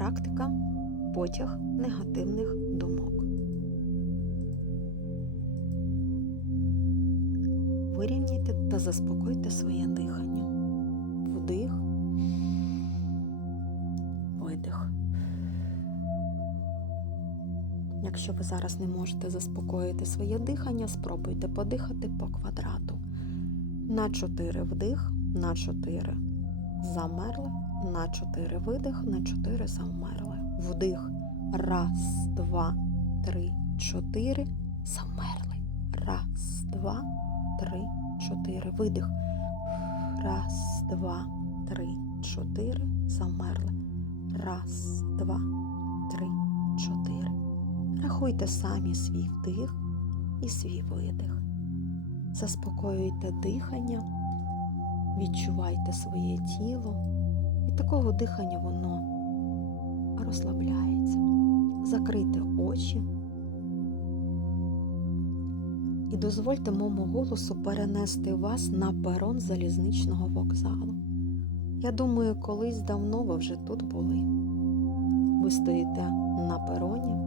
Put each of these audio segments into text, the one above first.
Практика потяг негативних думок. Вирівняйте та заспокойте своє дихання. Вдих, видих. Якщо ви зараз не можете заспокоїти своє дихання, спробуйте подихати по квадрату. На 4 вдих, на 4 замерли, на 4 видих, на 4 завмерли. Вдих. Раз, два, три, чотири. Замерли. Раз, два, три, чотири. Видих. Раз, два, три, чотири. Замерли. Раз, два, три, чотири. Рахуйте самі свій вдих і свій видих. Заспокоюйте дихання, відчувайте своє тіло. Від такого дихання воно розслабляється. Закрийте очі і дозвольте моєму голосу перенести вас на перон залізничного вокзалу. Я думаю, колись давно ви вже тут були. Ви стоїте на пероні,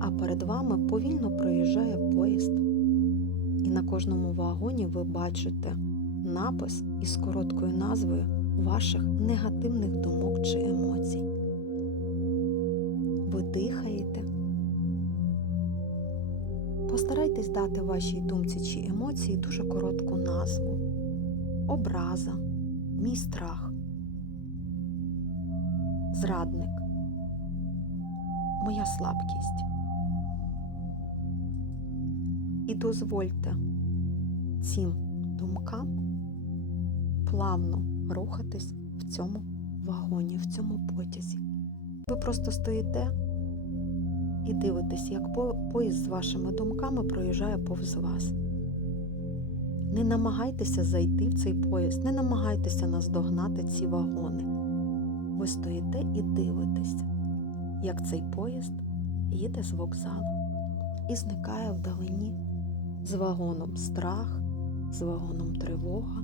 а перед вами повільно проїжджає поїзд. І на кожному вагоні ви бачите напис із короткою назвою ваших негативних думок чи емоцій. Ви дихаєте. Постарайтесь дати вашій думці чи емоції дуже коротку назву: образа, мій страх, зрадник, моя слабкість. І дозвольте цим думкам плавно рухатись в цьому вагоні, в цьому потязі. Ви просто стоїте і дивитесь, як поїзд з вашими думками проїжджає повз вас. Не намагайтеся зайти в цей поїзд, не намагайтеся наздогнати ці вагони. Ви стоїте і дивитесь, як цей поїзд їде з вокзалу і зникає вдалині з вагоном страх, з вагоном тривога,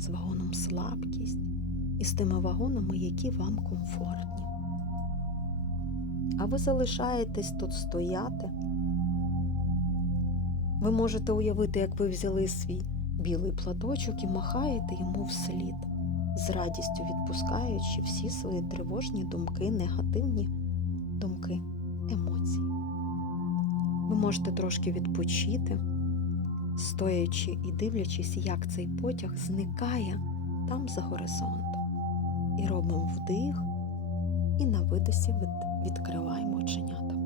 з вагоном слабкість і з тими вагонами, які вам комфортні. А ви залишаєтесь тут стояти. Ви можете уявити, як ви взяли свій білий платочок і махаєте йому вслід, з радістю відпускаючи всі свої тривожні думки, негативні думки, емоції. Ви можете трошки відпочити, стоячи і дивлячись, як цей потяг зникає там за горизонтом. І робимо вдих, і на видосі відкриваємо оченята.